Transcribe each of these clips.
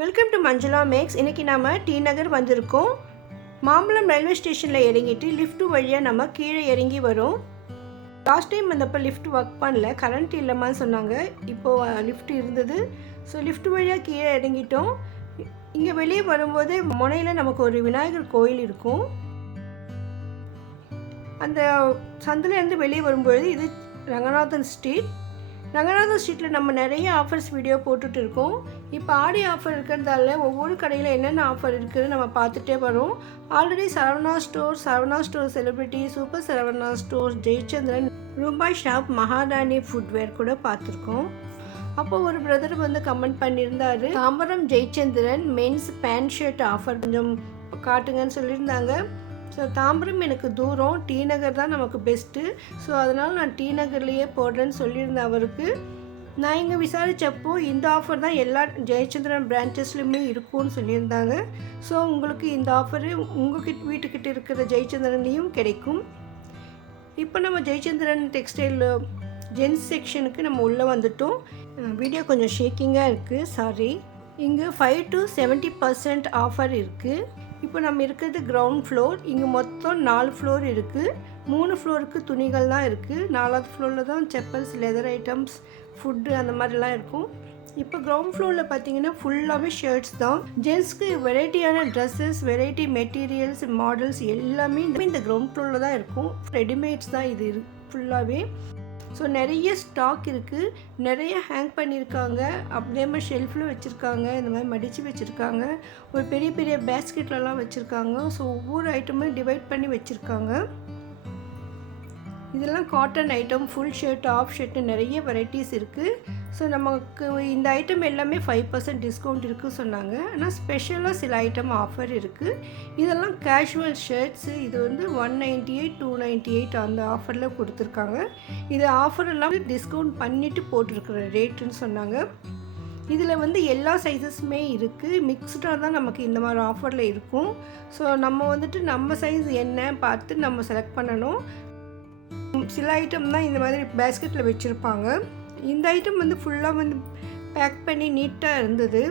Welcome to Manjula maths. இன்றைக்கி நம்ம D நகர் வந்திருக்கோம். மாம்பழம் ரயில்வே ஸ்டேஷனில் இறங்கிட்டு லிஃப்ட் வழியாக நம்ம கீழே இறங்கி வரோம். லாஸ்ட் டைம் வந்தப்போ லிஃப்ட் ஒர்க் பண்ணல, கரண்ட் இல்லைமான்னு சொன்னாங்க. இப்போது லிஃப்ட் இருந்தது. ஸோ லிஃப்ட் வழியாக கீழே இறங்கிட்டோம். இங்கே வெளியே வரும்போது முனையில் நமக்கு ஒரு விநாயகர் கோயில் இருக்கும். அந்த சந்திலேருந்து வெளியே வரும்பொழுது இது ரங்கநாதன் ஸ்ட்ரீட். ரங்கநாதன் ஸ்ட்ரீட்டில் நம்ம நிறைய ஆஃபர்ஸ் வீடியோ போட்டுட்டு இருக்கோம். இப்போ ஆடி ஆஃபர் இருக்கிறதால ஒவ்வொரு கடையில் என்னென்ன ஆஃபர் இருக்குதுன்னு நம்ம பார்த்துட்டே வரோம். Already Saravana store celebrity, super Saravana store, Jayachandran, ரூபாய் ஷாப், மகாராணி ஃபுட்வேர் கூட பார்த்துருக்கோம். அப்போது ஒரு பிரதர் வந்து கமெண்ட் பண்ணியிருந்தார், Tambaram Jayachandran men's pant shirt offer கொஞ்சம் காட்டுங்கன்னு சொல்லியிருந்தாங்க. ஸோ தாம்பரம் எனக்கு தூரம், டி நகர் தான் நமக்கு பெஸ்ட்டு. ஸோ அதனால் நான் டி நகர்லேயே போடுறேன்னு சொல்லியிருந்தேன் அவருக்கு. நான் இங்கே விசாரித்தப்போ இந்த ஆஃபர் தான் எல்லா ஜெயச்சந்திரன் பிரான்ச்சஸ்லையுமே இருக்கும்னு சொல்லியிருந்தாங்க. ஸோ உங்களுக்கு இந்த ஆஃபரு உங்கள் வீட்டுக்கிட்ட இருக்கிற ஜெயச்சந்திரன்லேயும் கிடைக்கும். இப்போ நம்ம ஜெயச்சந்திரன் டெக்ஸ்டைல் ஜென்ஸ் செக்ஷனுக்கு நம்ம உள்ளே வந்துட்டோம். வீடியோ கொஞ்சம் ஷேக்கிங்காக இருக்குது, சாரி. இங்கே 5 to 70% ஆஃபர் இருக்குது. இப்போ நம்ம இருக்கிறது கிரவுண்ட் ஃப்ளோர். இங்கே மொத்தம் 4 ஃப்ளோர் இருக்குது. 3 ஃப்ளோருக்கு துணிகள் தான் இருக்குது. 4வது ஃப்ளோரில் தான் செப்பல்ஸ், லெதர் ஐட்டம்ஸ், ஃபுட்டு அந்த மாதிரிலாம் இருக்கும். இப்போ கிரவுண்ட் ஃப்ளோரில் பார்த்தீங்கன்னா ஃபுல்லாகவே ஷர்ட்ஸ் தான். ஜென்ஸ்க்கு வெரைட்டியான ட்ரெஸ்ஸஸ், வெரைட்டி மெட்டீரியல்ஸ், மாடல்ஸ் எல்லாமே இந்த கிரவுண்ட் ஃப்ளோரில் தான் இருக்கும். ரெடிமேட்ஸ் தான் இது ஃபுல்லாகவே. ஸோ நிறைய ஸ்டாக் இருக்குது, நிறைய ஹேங் பண்ணியிருக்காங்க, அப்படியே மாதிரி ஷெல்ஃபில் வச்சுருக்காங்க, இந்த மாதிரி மடித்து வச்சுருக்காங்க, ஒரு பெரிய பெரிய பேஸ்கெட்லலாம் வச்சுருக்காங்க. ஸோ ஒவ்வொரு ஐட்டமும் டிவைட் பண்ணி வச்சுருக்காங்க. இதெல்லாம் cotton item, full shirt, half shirt, நிறைய வெரைட்டிஸ் இருக்குது. ஸோ நமக்கு இந்த ஐட்டம் எல்லாமே 5% டிஸ்கவுண்ட் இருக்குது சொன்னாங்க. ஆனால் ஸ்பெஷலாக சில ஐட்டம் ஆஃபர் இருக்குது. இதெல்லாம் கேஷுவல் ஷர்ட்ஸு. இது வந்து 198, 298 அந்த ஆஃபரில் கொடுத்துருக்காங்க. இது ஆஃபர் எல்லாம் டிஸ்கவுண்ட் பண்ணிவிட்டு போட்டிருக்கிற ரேட்டுன்னு சொன்னாங்க. இதில் வந்து எல்லா சைஸஸுமே இருக்குது. மிக்ஸ்டாக தான் நமக்கு இந்த மாதிரி ஆஃபரில் இருக்கும். ஸோ நம்ம வந்துட்டு நம்ம சைஸ் என்ன பார்த்து நம்ம செலக்ட் பண்ணணும். சில ஐட்டம் தான் இந்த மாதிரி பேஸ்கெட்டில் வச்சுருப்பாங்க. இந்த ஐட்டம் வந்து ஃபுல்லாக வந்து பேக் பண்ணி நீட்டாக இருந்தது.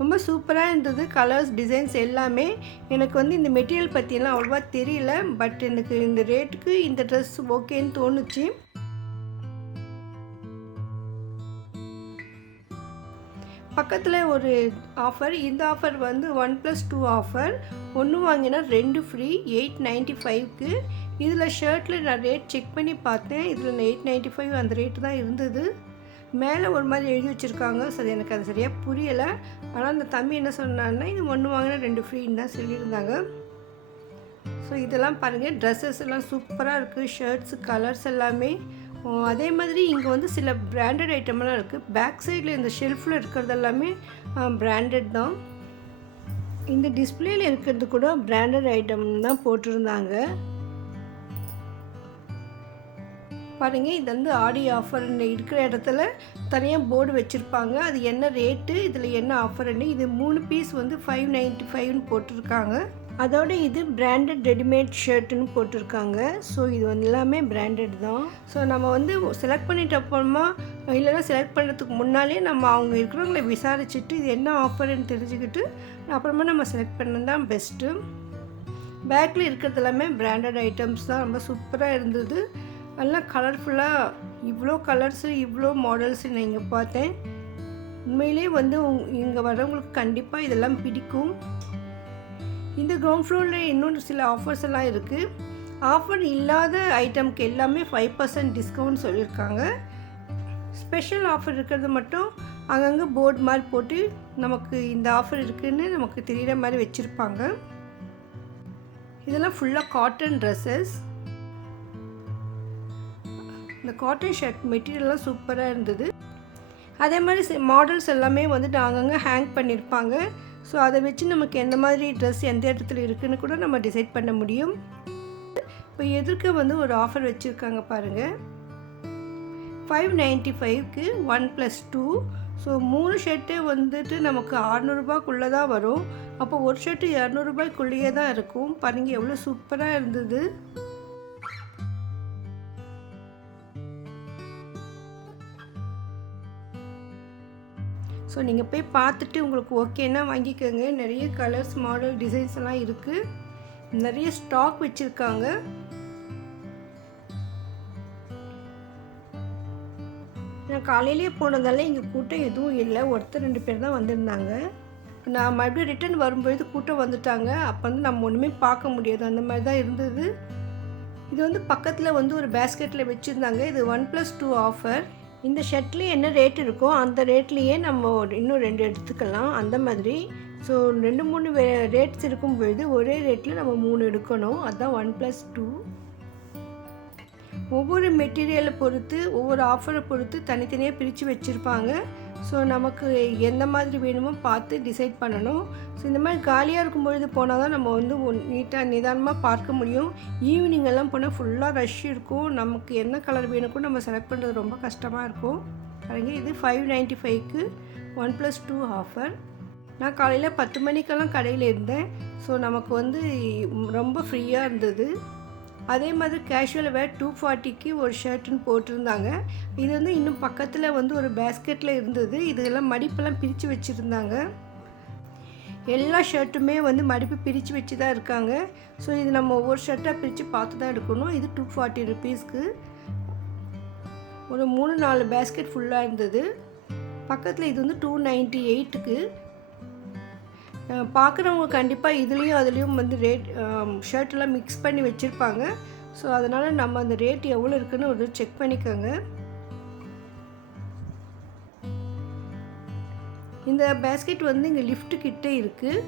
ரொம்ப சூப்பராக இருந்தது. கலர்ஸ், டிசைன்ஸ் எல்லாமே. எனக்கு வந்து இந்த மெட்டீரியல் பற்றியெல்லாம் அவ்வளோவா தெரியல, பட் எனக்கு இந்த ரேட்டுக்கு இந்த ட்ரெஸ் ஓகேன்னு தோணுச்சு. பக்கத்தில் ஒரு ஆஃபர். இந்த ஆஃபர் வந்து 1+2 ஆஃபர். 1 வாங்கினா 2 ஃப்ரீ, 895க்கு. இதில் ஷர்ட்டில் நான் ரேட் செக் பண்ணி பார்த்தேன். இதில் 895 அந்த ரேட்டு தான் இருந்தது. மேலே ஒரு மாதிரி எழுதி வச்சுருக்காங்க. ஸோ எனக்கு அது சரியாக புரியலை. ஆனால் அந்த தம்பி என்ன சொன்னான்னா, இது 1 வாங்கினா 2 ஃப்ரீன்னு தான் சொல்லியிருந்தாங்க. ஸோ இதெல்லாம் பாருங்கள், ட்ரெஸ்ஸஸ் எல்லாம் சூப்பராக இருக்குது. ஷர்ட்ஸு, கலர்ஸ் எல்லாமே. அதே மாதிரி இங்கே வந்து சில பிராண்டட் ஐட்டமெல்லாம் இருக்குது. பேக் சைடில் இந்த ஷெல்ஃபில் இருக்கிறது எல்லாமே பிராண்டட் தான். இந்த டிஸ்பிளேயில் இருக்கிறது கூட பிராண்டட் ஐட்டம் தான் போட்டிருந்தாங்க. பாருங்கள், இது வந்து ஆடி ஆஃபர் இருக்கிற இடத்துல தனியாக போர்டு வச்சுருப்பாங்க. அது என்ன ரேட்டு, இதில் என்ன ஆஃபர்னு. இது 3 பீஸ் வந்து 595ன்னு போட்டிருக்காங்க. அதோட இது பிராண்டட் ரெடிமேட் ஷர்ட்டுன்னு போட்டிருக்காங்க. ஸோ இது வந்து எல்லாமே பிராண்டட் தான். ஸோ நம்ம வந்து செலக்ட் பண்ணிட்ட அப்புறமா, இல்லைன்னா செலக்ட் பண்ணுறதுக்கு முன்னாலே நம்ம அவங்க இருக்கிறவங்கள விசாரிச்சுட்டு இது என்ன ஆஃபர்ன்னு தெரிஞ்சுக்கிட்டு அப்புறமா நம்ம செலக்ட் பண்ணது தான் பெஸ்ட்டு. பேக்கில் இருக்கிறது எல்லாமே பிராண்டட் ஐட்டம்ஸ் தான். ரொம்ப சூப்பராக இருந்தது. எல்லாம் கலர்ஃபுல்லாக, இவ்வளோ கலர்ஸு, இவ்வளோ மாடல்ஸு நான் இங்கே பார்த்தேன். உண்மையிலே வந்து இங்கே வரவங்களுக்கு கண்டிப்பாக இதெல்லாம் பிடிக்கும். இந்த கிரவுண்ட் ஃப்ளோரில் இன்னொரு சில ஆஃபர்ஸ் எல்லாம் இருக்குது. ஆஃபர் இல்லாத ஐட்டம்க்கு எல்லாமே 5% டிஸ்கவுண்ட் சொல்லியிருக்காங்க. ஸ்பெஷல் ஆஃபர் இருக்கிறது மட்டும் அங்கங்கே போர்டு மாதிரி போட்டு நமக்கு இந்த ஆஃபர் இருக்குதுன்னு நமக்கு தெரிகிற மாதிரி வச்சுருப்பாங்க. இதெல்லாம் ஃபுல்லாக காட்டன் ட்ரெஸ்ஸஸ். இந்த காட்டன் ஷர்ட் மெட்டீரியல்லாம் சூப்பராக இருந்தது. அதே மாதிரி மாடல்ஸ் எல்லாமே வந்துட்டு அங்கங்கே ஹேங் பண்ணியிருப்பாங்க. ஸோ அதை வச்சு நமக்கு எந்த மாதிரி ட்ரெஸ் எந்த இடத்துல இருக்குதுன்னு கூட நம்ம டிசைட் பண்ண முடியும். இப்போ எதிர்க்க வந்து ஒரு ஆஃபர் வச்சுருக்காங்க பாருங்கள். 595க்கு 1+2. ஸோ 3 ஷர்ட்டு வந்துட்டு நமக்கு 600 ரூபாய்க்குள்ளே தான் வரும். அப்போ ஒரு ஷர்ட்டு 200 ரூபாய்க்குள்ளேயே தான் இருக்கும். பாருங்கள் எவ்வளோ சூப்பராக இருந்தது. ஸோ நீங்கள் போய் பார்த்துட்டு உங்களுக்கு ஓகேன்னா வாங்கிக்கோங்க. நிறைய கலர்ஸ், மாடல், டிசைன்ஸ் எல்லாம் இருக்குது. நிறைய ஸ்டாக் வச்சுருக்காங்க. நான் காலையிலே போனதால இங்கே கூட்டம் எதுவும் இல்லை. ஒருத்தர் 2 பேர் தான் வந்திருந்தாங்க. நான் மறுபடியும் ரிட்டர்ன் வரும்பொழுது கூட்டம் வந்துட்டாங்க. அப்போ வந்து நம்ம ஒன்றுமே பார்க்க முடியாது, அந்த மாதிரி தான் இருந்தது. இது வந்து பக்கத்தில் வந்து ஒரு பேஸ்கெட்டில் வச்சுருந்தாங்க. இது 1+2 ஆஃபர். இந்த ஷர்ட்லேயே என்ன ரேட் இருக்கோ அந்த ரேட்லேயே நம்ம இன்னும் 2 எடுத்துக்கலாம், அந்த மாதிரி. ஸோ 2-3 ரேட்ஸ் இருக்கும் பொழுது ஒரே ரேட்டில் நம்ம 3 எடுக்கணும். அதுதான் 1+2. ஒவ்வொரு மெட்டீரியலை பொறுத்து, ஒவ்வொரு ஆஃபரை பொறுத்து தனித்தனியாக பிரித்து வச்சுருப்பாங்க. ஸோ நமக்கு எந்த மாதிரி வேணுமோ பார்த்து டிசைட் பண்ணணும். ஸோ இந்த மாதிரி காலியாக இருக்கும் பொழுது போனால் தான் நம்ம வந்து நீட்டாக நிதானமாக பார்க்க முடியும். ஈவினிங் எல்லாம் போனால் ஃபுல்லாக ரஷ் இருக்கும். நமக்கு என்ன கலர் வேணுக்கும் நம்ம செலக்ட் பண்ணுறது ரொம்ப கஷ்டமாக இருக்கும். பாருங்க, இது 595க்கு 1+2 ஆஃபர். நான் காலையில் 10 மணிக்கெல்லாம் கடையில் இருந்தேன். ஸோ நமக்கு வந்து ரொம்ப ஃப்ரீயாக இருந்தது. அதே மாதிரி கேஷுவல் வேர் 240க்கு ஒரு ஷர்ட்டுன்னு போட்டிருந்தாங்க. இது வந்து இன்னும் பக்கத்தில் வந்து ஒரு பேஸ்கெட்டில் இருந்தது. இதெல்லாம் மடிப்பெல்லாம் பிரித்து வச்சுருந்தாங்க. எல்லா ஷர்ட்டுமே வந்து மடிப்பு பிரித்து வச்சு தான் இருக்காங்க. ஸோ இது நம்ம ஒவ்வொரு ஷர்ட்டாக பிரித்து பார்த்து தான் எடுக்கணும். இது 240 ருபீஸ்க்கு ஒரு 3-4 பேஸ்கெட் ஃபுல்லாக இருந்தது. பக்கத்தில் இது வந்து 298க்கு. பார்க்குறவங்க கண்டிப்பாக இதுலேயும் அதுலேயும் வந்து ரேட் ஷர்ட்டெல்லாம் மிக்ஸ் பண்ணி வச்சுருப்பாங்க. ஸோ அதனால் நம்ம அந்த ரேட் எவ்வளோ இருக்குன்னு ஒரு செக் பண்ணிக்கோங்க. இந்த பேஸ்கெட் வந்து இங்கே லிஃப்ட் கிட்டே இருக்குது.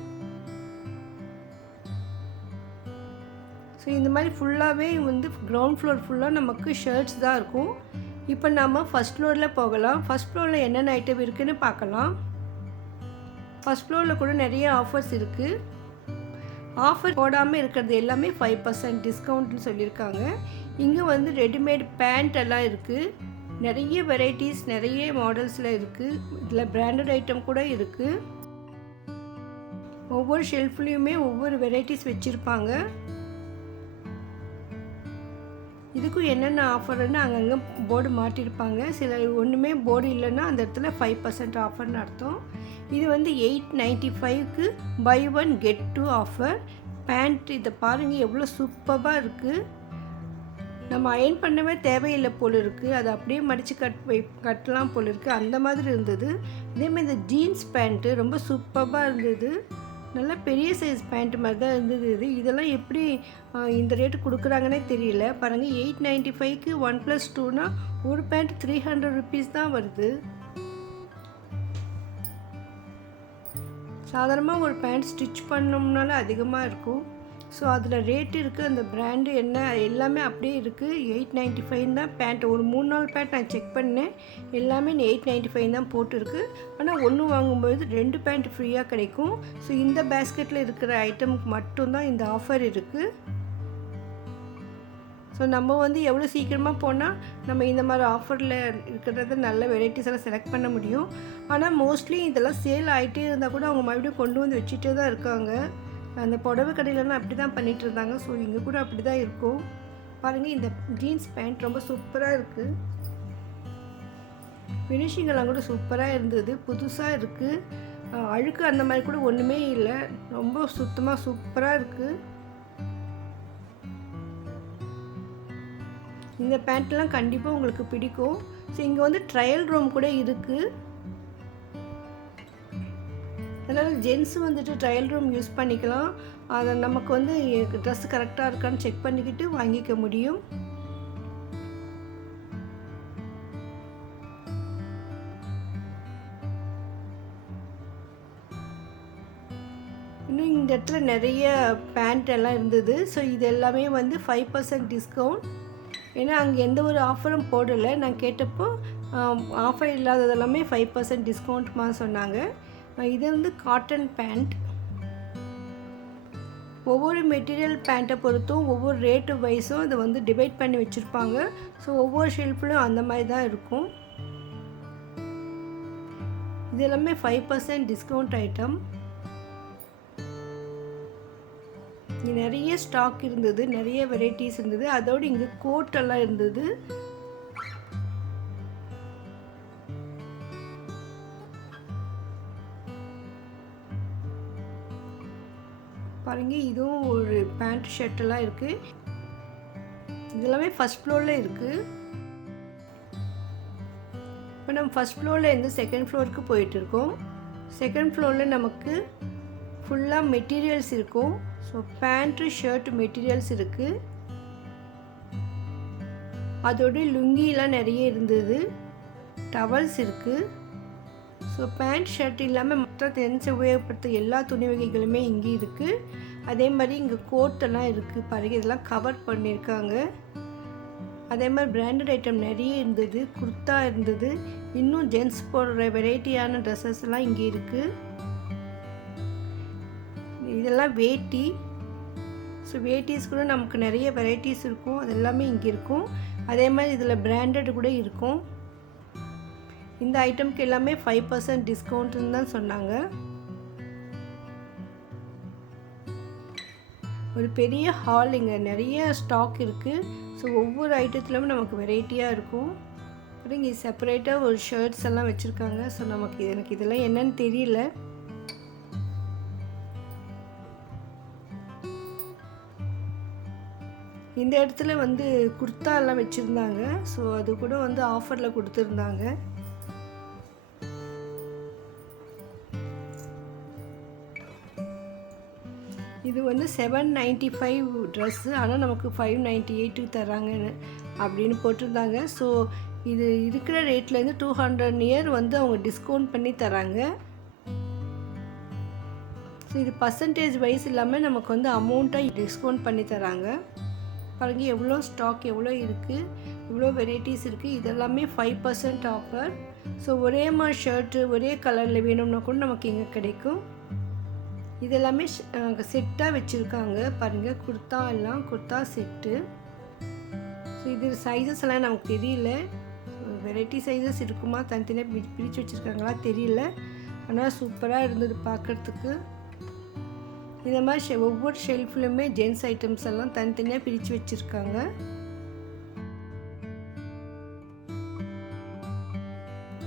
ஸோ இந்த மாதிரி ஃபுல்லாகவே வந்து கிரவுண்ட் ஃப்ளோர் ஃபுல்லாக நமக்கு ஷர்ட்ஸ் தான் இருக்கும். இப்போ நம்ம ஃபஸ்ட் ஃப்ளோரில் போகலாம். ஃபஸ்ட் ஃப்ளோரில் என்னென்ன ஐட்டம் இருக்குதுன்னு பார்க்கலாம். ஃபஸ்ட் ஃப்ளோரில் கூட நிறைய ஆஃபர்ஸ் இருக்குது. ஆஃபர் போடாமல் இருக்கிறது எல்லாமே 5% டிஸ்கவுண்ட்னு சொல்லியிருக்காங்க. இங்கே வந்து ரெடிமேட் பேண்ட் எல்லாம் இருக்குது. நிறைய வெரைட்டிஸ், நிறைய மாடல்ஸில் இருக்குது. இதில் பிராண்டட் ஐட்டம் கூட இருக்குது. ஒவ்வொரு ஷெல்ஃப்லேயுமே ஒவ்வொரு வெரைட்டிஸ் வச்சுருப்பாங்க. இதுக்கும் என்னென்ன ஆஃபர்னு அங்கங்கே போர்டு மாட்டியிருப்பாங்க. சில ஒன்றுமே போர்டு இல்லைன்னா அந்த இடத்துல 5% ஆஃபர்னு அர்த்தம். இது வந்து 895க்கு buy 1 get 2 ஆஃபர். பேண்ட் இதை பாருங்கள், எவ்வளோ சூப்பராக இருக்குது. நம்ம அயர்ன் பண்ணவே தேவையில்லை போல் இருக்குது. அதை அப்படியே மடித்து கட்டலாம் போல் இருக்குது, அந்த மாதிரி இருந்தது. இதேமாதிரி இந்த ஜீன்ஸ் பேண்ட்டு ரொம்ப சூப்பராக இருந்தது. நல்லா பெரிய சைஸ் பேண்ட் மாதிரி தான் இருந்தது. இதெல்லாம் எப்படி இந்த ரேட்டு கொடுக்குறாங்கன்னே தெரியல. பாருங்கள், 895க்கு 1+2னா ஒரு பேண்ட் 300 ருபீஸ் தான் வருது. சாதாரணமாக ஒரு பேண்ட் ஸ்டிச் பண்ணோம்னால அதிகமாக இருக்கும். ஸோ அதில் ரேட்டு இருக்குது, அந்த பிராண்டு என்ன எல்லாமே அப்படியே இருக்குது. 895 தான் பேண்ட். ஒரு 3-4 பேண்ட் நான் செக் பண்ணேன், எல்லாமே 895 தான் போட்டுருக்கு. ஆனால் ஒன்று வாங்கும்போது 2 பேண்ட் ஃப்ரீயாக கிடைக்கும். ஸோ இந்த பேஸ்கெட்டில் இருக்கிற ஐட்டமுக்கு மட்டும்தான் இந்த ஆஃபர் இருக்குது. ஸோ நம்ம வந்து எவ்வளோ சீக்கிரமாக போனால் நம்ம இந்த மாதிரி ஆஃபரில் இருக்கிறத நல்ல வெரைட்டிஸ் எல்லாம் செலக்ட் பண்ண முடியும். ஆனால் மோஸ்ட்லி இதெல்லாம் சேல் ஆகிட்டே இருந்தால் கூட அவங்க மறுபடியும் கொண்டு வந்து வச்சுட்டே தான் இருக்காங்க. அந்த புடவை கடையிலலாம் அப்படி தான் பண்ணிகிட்டு இருந்தாங்க. ஸோ இங்கே கூட அப்படி தான் இருக்கும். பாருங்கள், இந்த ஜீன்ஸ் பேண்ட் ரொம்ப சூப்பராக இருக்குது. ஃபினிஷிங்கெல்லாம் கூட சூப்பராக இருந்தது, புதுசாக இருக்குது. அழுக்கு அந்த மாதிரி கூட ஒன்றுமே இல்லை, ரொம்ப சுத்தமாக சூப்பராக இருக்குது. இந்த பேண்ட்லாம் கண்டிப்பாக உங்களுக்கு பிடிக்கும். ஸோ இங்கே வந்து ட்ரையல் ரூம் கூட இருக்குது. அதனால் ஜென்ஸ் வந்துட்டு ட்ரையல் ரூம் யூஸ் பண்ணிக்கலாம். அதை நமக்கு வந்து ட்ரெஸ் கரெக்டாக இருக்கான்னு செக் பண்ணிக்கிட்டு வாங்கிக்க முடியும். இன்னும் இந்த இடத்துல நிறைய பேண்ட் எல்லாம் இருந்தது. ஸோ இது எல்லாமே வந்து 5% டிஸ்கவுண்ட். ஏன்னா அங்கே எந்த ஒரு ஆஃபரும் போடலை. நான் கேட்டப்போ ஆஃபர் இல்லாததெல்லாமே 5% டிஸ்கவுண்ட்மா சொன்னாங்க. இது வந்து காட்டன் பேண்ட். ஒவ்வொரு மெட்டீரியல் பேண்ட்டை பொறுத்தும் ஒவ்வொரு ரேட்டு வைஸும் அதை வந்து டிவைட் பண்ணி வச்சுருப்பாங்க. ஸோ ஒவ்வொரு ஷெல்ஃப்லையும் அந்த மாதிரி தான் இருக்கும். இது எல்லாமே 5% டிஸ்கவுண்ட் ஐட்டம். இங்கே நிறைய ஸ்டாக் இருந்தது, நிறைய வெரைட்டிஸ் இருந்தது. அதோடு இங்கே கோட்டெல்லாம் இருந்தது. பாருங்கள், இதுவும் ஒரு பேண்ட் ஷர்ட்டெல்லாம் இருக்குது. இதெல்லாமே ஃபஸ்ட் ஃப்ளோரில் இருக்குது. இப்போ நம்ம ஃபஸ்ட் ஃப்ளோரில் இருந்து செகண்ட் ஃப்ளோருக்கு போயிட்டுருக்கோம். செகண்ட் ஃப்ளோரில் நமக்கு ஃபுல்லாக மெட்டீரியல்ஸ் இருக்கும். ஸோ பேண்ட்டு ஷர்ட் மெட்டீரியல்ஸ் இருக்குது. அதோட லுங்கிலாம் நிறைய இருந்தது. டவல்ஸ் இருக்குது. ஸோ பேண்ட் ஷர்ட் இல்லாமல் மற்ற ஜென்ஸ் உபயோகப்படுத்த எல்லா துணி வகைகளுமே இங்கே இருக்குது. அதே மாதிரி இங்கே கோட்டெல்லாம் இருக்குது. பாருங்கள், இதெல்லாம் கவர் பண்ணியிருக்காங்க. அதே மாதிரி பிராண்டட் ஐட்டம் நிறைய இருந்தது. குர்த்தா இருந்தது. இன்னும் ஜென்ஸ் போடுற வெரைட்டியான ட்ரெஸ்ஸஸ்லாம் இங்கே இருக்குது. இதெல்லாம் வேட்டி. ஸோ வேட்டிஸ் கூட நமக்கு நிறைய வெரைட்டிஸ் இருக்கும். அது எல்லாமே இங்கே இருக்கும். அதே மாதிரி இதில் பிராண்டட் கூட இருக்கும். இந்த ஐட்டம்க்கு எல்லாமே 5% டிஸ்கவுண்ட்னு தான் சொன்னாங்க. ஒரு பெரிய ஹால், இங்கே நிறைய ஸ்டாக் இருக்குது. ஸோ ஒவ்வொரு ஐட்டத்துலையும் நமக்கு வெரைட்டியாக இருக்கும். அப்புறம் இங்கே செப்பரேட்டாக ஒரு ஷர்ட்ஸ் எல்லாம் வச்சுருக்காங்க. ஸோ எனக்கு இதெல்லாம் என்னன்னு தெரியல. இந்த இடத்துல வந்து குர்த்தா எல்லாம் வச்சுருந்தாங்க. ஸோ அது கூட வந்து ஆஃபரில் கொடுத்துருந்தாங்க. இது வந்து 795 ட்ரெஸ்ஸு, ஆனால் நமக்கு 598 தராங்கன்னு அப்படின்னு போட்டிருந்தாங்க. ஸோ இது இருக்கிற ரேட்லேருந்து 200 நியர் வந்து அவங்க டிஸ்கவுண்ட் பண்ணி தராங்க. ஸோ இது பர்சன்டேஜ் வைஸ் இல்லாமல் நமக்கு வந்து அமௌண்ட்டாக டிஸ்கவுண்ட் பண்ணி தராங்க. பாருங்கள், எவ்வளோ ஸ்டாக் எவ்வளோ இருக்குது, இவ்வளோ வெரைட்டிஸ் இருக்குது. இதெல்லாமே 5% ஆஃபர். ஸோ ஒரே மாதிரி ஷர்ட்டு ஒரே கலரில் வேணும்னா கூட நமக்கு இங்கே கிடைக்கும். இதெல்லாமே செட்டாக வச்சுருக்காங்க. பாருங்கள், குர்த்தா எல்லாம் குர்த்தா செட்டு. ஸோ இது சைஸஸ் எல்லாம் நமக்கு தெரியல. வெரைட்டி சைஸஸ் இருக்குமா, தனித்தனியாக பிரித்து வச்சுருக்காங்களா தெரியல. ஆனால் சூப்பராக இருந்தது பார்க்குறதுக்கு. இந்த மாதிரி ஒவ்வொரு ஷெல்ஃப்லையுமே ஜென்ஸ் ஐட்டம்ஸ் எல்லாம் தனித்தனியாக பிரித்து வச்சுருக்காங்க.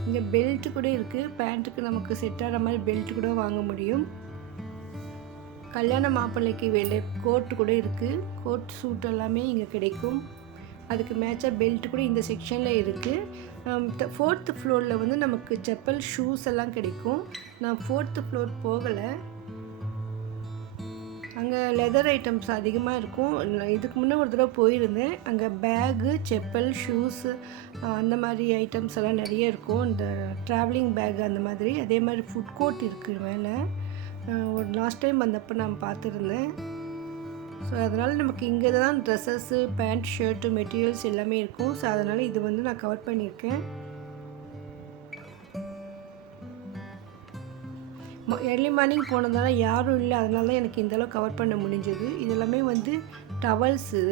இங்கே பெல்ட்டு கூட இருக்குது. பேண்ட்டுக்கு நமக்கு செட் ஆகிற மாதிரி பெல்ட் கூட வாங்க முடியும். கல்யாண மாப்பிள்ளைக்கு வேண்டிய கோட் கூட இருக்குது. கோட் சூட் எல்லாமே இங்கே கிடைக்கும். அதுக்கு மேட்சாக பெல்ட் கூட இந்த செக்ஷனில் இருக்குது. 4th ஃப்ளோரில் வந்து நமக்கு செப்பல் ஷூஸ் எல்லாம் கிடைக்கும். நான் 4th ஃப்ளோர் போகலை. அங்கே லெதர் ஐட்டம்ஸ் அதிகமாக இருக்கும். இதுக்கு முன்னே ஒரு தடவை போயிருந்தேன். அங்கே பேகு, செப்பல், ஷூஸு அந்த மாதிரி ஐட்டம்ஸ் எல்லாம் நிறைய இருக்கும். இந்த ட்ராவலிங் பேக் அந்த மாதிரி. அதே மாதிரி ஃபுட் கோர்ட் இருக்குது மேலே. ஒரு லாஸ்ட் டைம் வந்தப்போ நான் பார்த்துருந்தேன். ஸோ அதனால் நமக்கு இங்கே தான் ட்ரெஸ்ஸஸ்ஸு, பேண்ட், ஷர்ட்டு, மெட்டீரியல்ஸ் எல்லாமே இருக்கும். ஸோ அதனால் இது வந்து நான் கவர் பண்ணியிருக்கேன். ஏர்லி மார்னிங் போனதால யாரும் இல்லை. அதனால தான் எனக்கு இந்தளவு கவர் பண்ண முடிஞ்சது. இதெல்லாமே வந்து டவல்ஸு.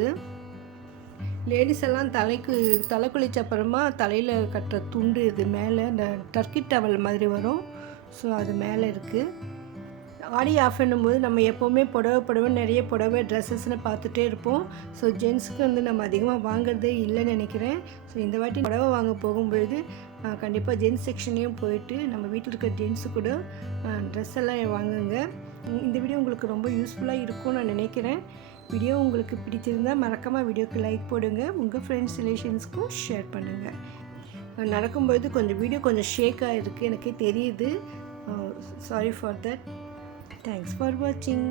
லேடிஸ் எல்லாம் தலை குளிச்ச அப்புறமா தலையில் கட்டுற துண்டு. இது மேலே இந்த டர்க்கி டவல் மாதிரி வரும். ஸோ அது மேலே இருக்குது. ஆடி ஆஃபர்னும் போது நம்ம எப்போவுமே புடவை நிறைய புடவை ட்ரெஸ்ஸஸ்ன்னு பார்த்துட்டே இருப்போம். ஸோ ஜென்ஸுக்கு வந்து நம்ம அதிகமாக வாங்குறதே இல்லைன்னு நினைக்கிறேன். ஸோ இந்த வாட்டி புடவை வாங்க போகும்பொழுது கண்டிப்பாக ஜென்ஸ் செக்ஷன்லேயும் போயிட்டு நம்ம வீட்டில் இருக்கிற ஜென்ஸு கூட ட்ரெஸ் எல்லாம் வாங்குங்க. இந்த வீடியோ உங்களுக்கு ரொம்ப யூஸ்ஃபுல்லாக இருக்கும்னு நான் நினைக்கிறேன். வீடியோ உங்களுக்கு பிடிச்சிருந்தால் மறக்காமல் வீடியோக்கு லைக் போடுங்க. உங்கள் ஃப்ரெண்ட்ஸ் ரிலேஷன்ஸ்க்கும் ஷேர் பண்ணுங்கள். நடக்கும்போது வீடியோ கொஞ்சம் ஷேக்காக இருக்குது, எனக்கே தெரியுது. Sorry for that. Thanks for watching.